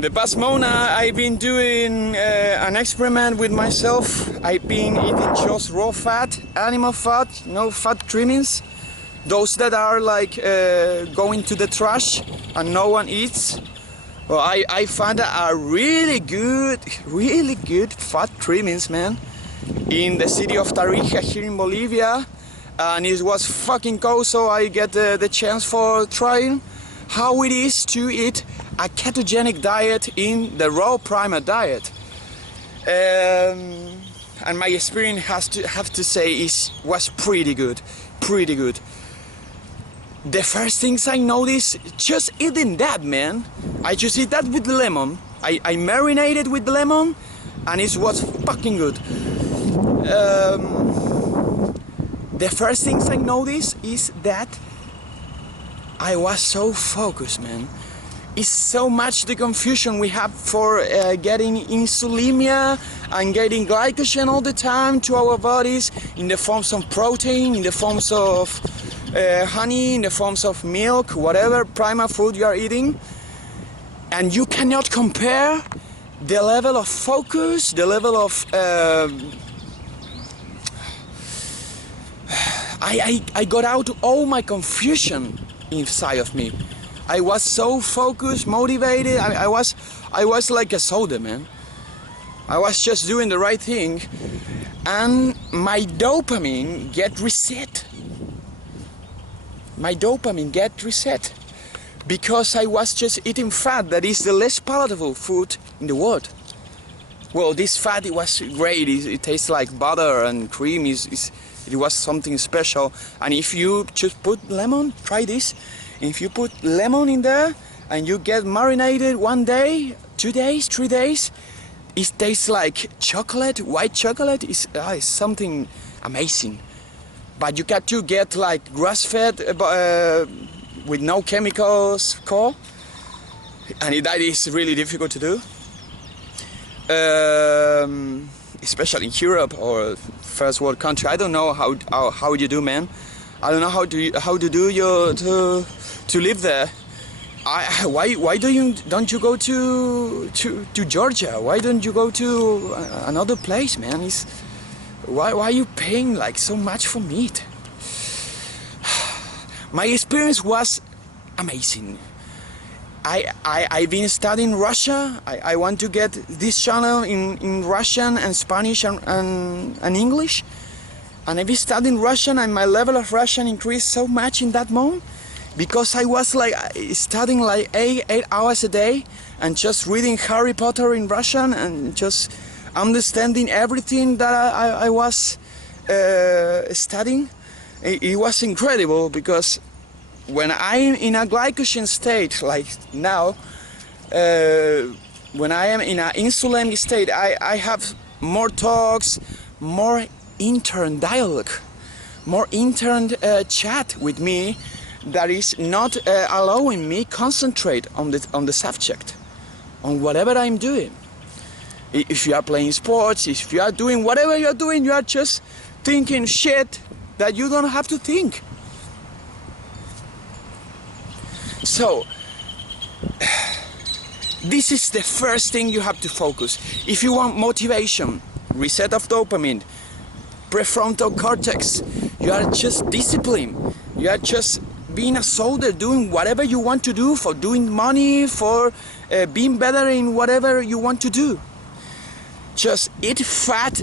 The past month I've been doing an experiment with myself. I've been eating just raw fat, animal fat, no fat trimmings. Those that are like going to the trash and no one eats. Well, I found that are really good fat trimmings, man. In the city of Tarija here in Bolivia. And it was fucking cool, so I get the chance for trying how it is to eat a ketogenic diet in the raw primal diet. And my experience have to say was pretty good. The first things I noticed, just eating that, man. I just eat that with lemon. I marinated with lemon, and it was fucking good. The first things I noticed is that I was so focused, man. It's so much the confusion we have for getting insulinemia and getting glycogen all the time to our bodies in the forms of protein, in the forms of honey, in the forms of milk, whatever primal food you are eating. And you cannot compare the level of focus, the level of I got out all my confusion inside of me. I was so focused, motivated. I was like a soda, man. I was just doing the right thing, and my dopamine get reset. Because I was just eating fat that is the less palatable food in the world. Well, this fat, it was great. It tastes like butter and cream. It was something special. And if you just put lemon, try this. If you put lemon in there and you get marinated 1 day, 2 days, 3 days, it tastes like chocolate, white chocolate. It's something amazing. But you got to get like grass-fed with no chemicals, and that is really difficult to do. Especially in Europe or first world country. I don't know how you do, man. I don't know how to live there. Why don't you go to Georgia? Why don't you go to another place, man? Why are you paying like so much for meat? My experience was amazing. I've been studying Russia. I want to get this channel in Russian and Spanish and English. And I've been studying Russian, and my level of Russian increased so much in that month because I was like studying like 8 hours a day and just reading Harry Potter in Russian and just understanding everything that I was studying. It was incredible because when I'm in a glycogen state like now, when I am in an insulin state, I have more talks, more intern dialogue, more intern chat with me that is not allowing me concentrate on the subject, on whatever I'm doing. If you are playing sports, if you are doing whatever you are doing, you are just thinking shit that you don't have to think. So, this is the first thing you have to focus. If you want motivation, reset of dopamine, prefrontal cortex, you are just disciplined. You are just being a soldier, doing whatever you want to do, for doing money, for being better in whatever you want to do. Just eat fat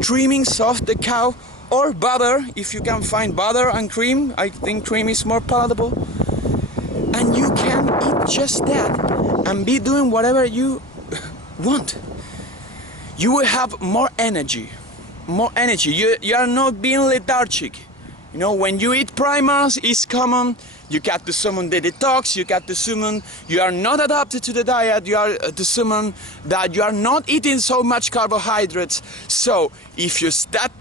trimmings of the cow, or butter, if you can find butter and cream. I think cream is more palatable. And you can eat just that and be doing whatever you want. You will have more energy. You are not being lethargic. You know, when you eat primals, it's common. You got to summon the detox. You got to summon you are not adapted to the diet. You are to summon that you are not eating so much carbohydrates. So if you start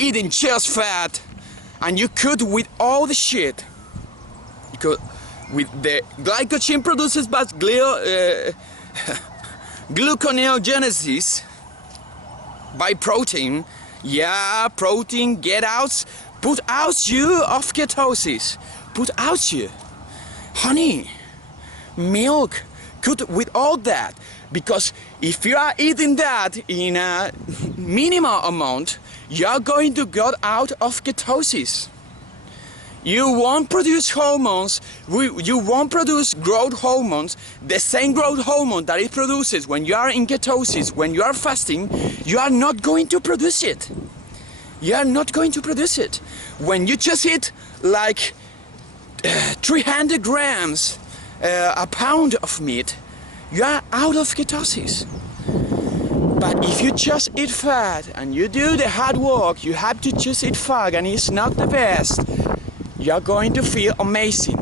eating just fat, and you could with all the shit, you could with the glycogen produces by gluconeogenesis by protein. Yeah, protein put out you of ketosis, put out you honey, milk, cut with all that, because if you are eating that in a minimal amount, you are going to get out of ketosis. You won't produce hormones, you won't produce growth hormones, the same growth hormone that it produces when you are in ketosis, when you are fasting, you are not going to produce it. You are not going to produce it. When you just eat like 300 grams, a pound of meat, you are out of ketosis. But if you just eat fat and you do the hard work, you have to just eat fat and it's not the best, you're going to feel amazing.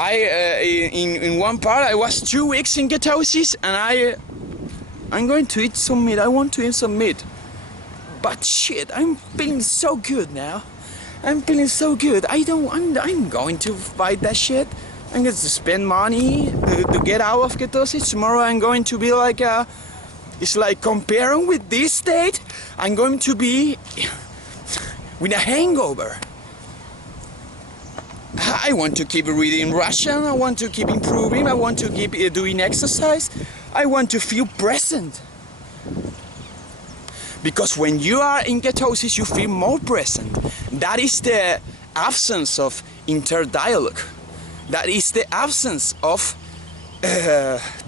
In one part I was 2 weeks in ketosis and I'm going to eat some meat. I want to eat some meat. But shit, I'm feeling so good now. I'm feeling so good. I'm going to fight that shit. I'm going to spend money to get out of ketosis. Tomorrow I'm going to be like it's like comparing with this state, I'm going to be with a hangover. I want to keep reading Russian, I want to keep improving, I want to keep doing exercise, I want to feel present. Because when you are in ketosis, you feel more present. That is the absence of inter-dialogue. That is the absence of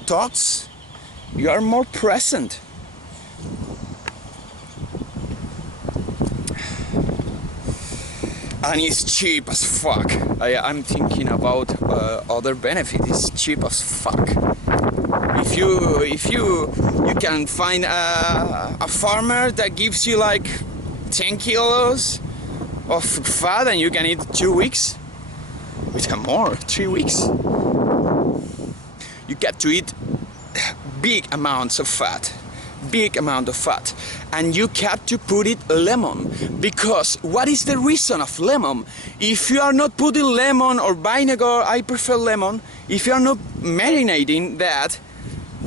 thoughts. You are more present. And it's cheap as fuck. I'm thinking about other benefits. It's cheap as fuck. If you can find a farmer that gives you like 10 kilos of fat and you can eat 2 weeks, with more, 3 weeks. You get to eat big amounts of fat. Big amount of fat, and you have to put it lemon, because what is the reason of lemon? If you are not putting lemon or vinegar, I prefer lemon, if you are not marinating that,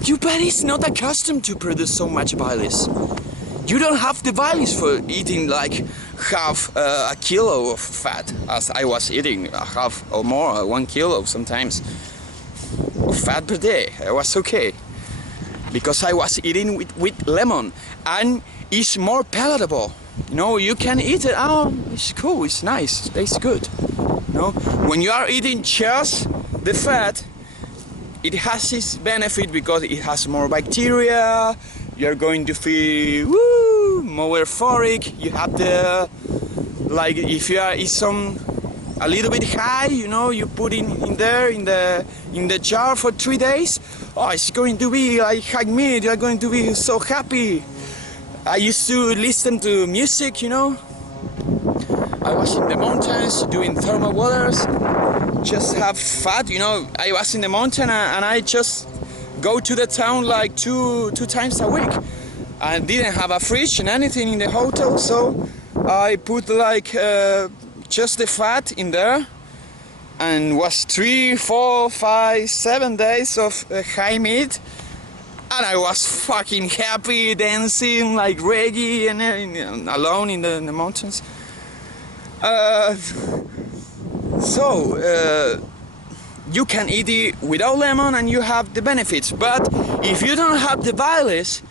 your body is not accustomed to produce so much bilis. You don't have the bilis for eating like half a kilo of fat, as I was eating half or more, 1 kilo sometimes of fat per day. I was okay. Because I was eating with lemon, and it's more palatable. You know, you can eat it. Oh, it's cool. It's nice. It tastes good. You know, when you are eating just the fat, it has its benefit because it has more bacteria. You're going to feel more euphoric. You have the, like, if you are a little bit high, you know, you put in there in the jar for 3 days. Oh, it's going to be like hug me. You're going to be so happy. I used to listen to music, you know. I was in the mountains doing thermal waters, just have fat, you know. I was in the mountain and I just go to the town like two times a week. I didn't have a fridge and anything in the hotel, so I put like just the fat in there, and was 3, 4, 5, 7 days of high meat, and I was fucking happy, dancing like reggae and alone in the mountains. So you can eat it without lemon and you have the benefits, but if you don't have the bilis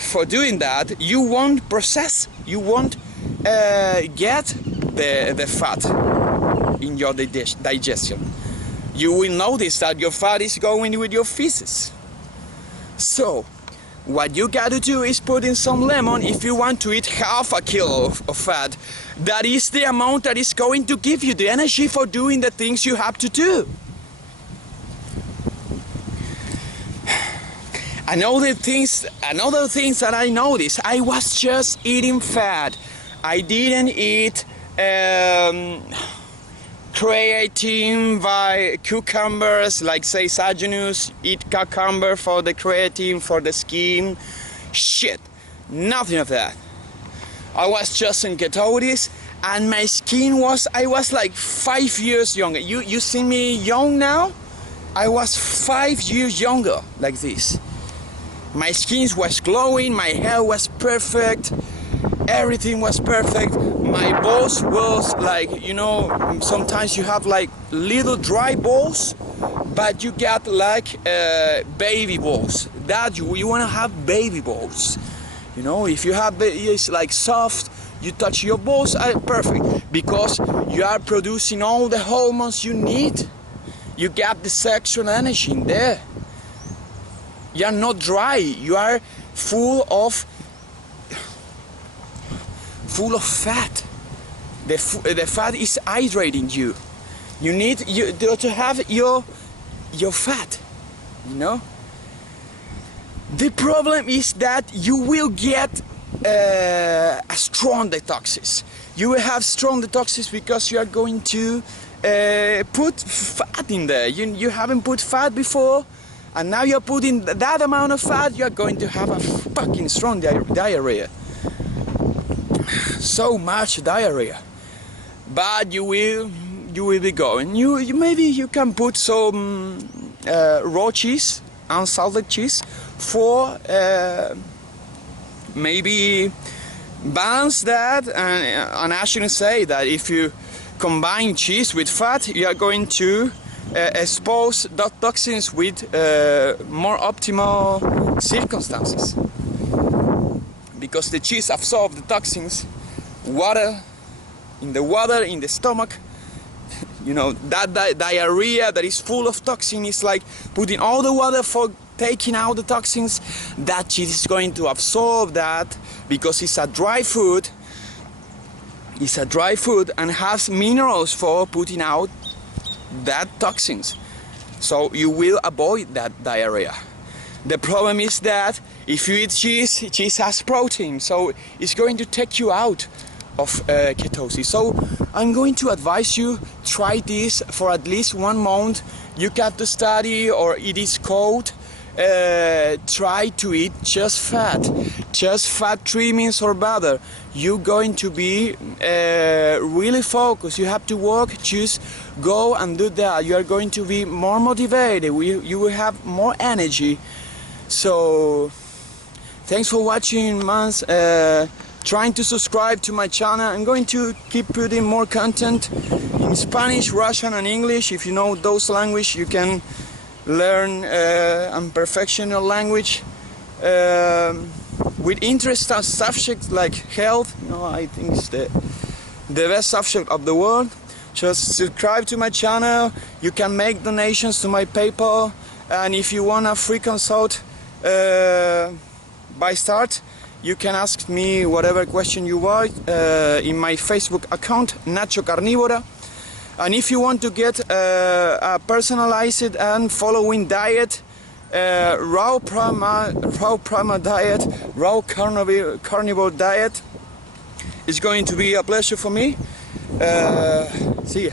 for doing that, you won't process, you won't get the fat in your digestion. You will notice that your fat is going with your feces. So what you gotta do is put in some lemon if you want to eat half a kilo of fat. That is the amount that is going to give you the energy for doing the things you have to do. Another things that I noticed, I was just eating fat. I didn't eat creatine by cucumbers, like say Saginus, eat cucumber for the creatine, for the skin. Shit, nothing of that. I was just in ketosis, and my skin was, I was like 5 years younger. You see me young now? I was 5 years younger, like this. My skin was glowing, my hair was perfect, everything was perfect. My balls was like, you know, sometimes you have like little dry balls. but you get like baby balls. That you want to have baby balls. You know, if you have it's like soft, you touch your balls, are perfect, because you are producing all the hormones you need. You get the sexual energy in there. You are not dry. You are full of fat. The fat is hydrating you. You need to have your fat. You know. The problem is that you will get a strong detoxes. You will have strong detoxes because you are going to put fat in there. You haven't put fat before, and now you're putting that amount of fat. You're going to have a fucking strong diarrhea. So much diarrhea. But you will be going. You maybe you can put some raw cheese, unsalted cheese, for maybe balance that, and I shouldn't say that if you combine cheese with fat, you are going to expose the toxins with more optimal circumstances, because the cheese absorbs the toxins, water in the stomach. You know, that diarrhea that is full of toxin is like putting all the water for taking out the toxins. That cheese is going to absorb that, because it's a dry food. It's a dry food and has minerals for putting out that toxins. So you will avoid that diarrhea. The problem is that if you eat cheese has protein, so it's going to take you out of ketosis. So I'm going to advise you, try this for at least 1 month. You got to study, or it is called try to eat just fat trimmings or butter. You're going to be really focused. You have to work, just go and do that. You are going to be more motivated. You will have more energy. So thanks for watching, man. Trying to subscribe to my channel. I'm going to keep putting more content in Spanish, Russian and English. If you know those languages, you can learn and perfection your language with interest as subjects like health. You know, I think it's the best subject of the world. Just subscribe to my channel. You can make donations to my PayPal, and if you want a free consult by start, you can ask me whatever question you want in my Facebook account, Nacho Carnivore. And if you want to get a personalized and following diet, raw prima diet, raw carnivore diet, it's going to be a pleasure for me. See ya.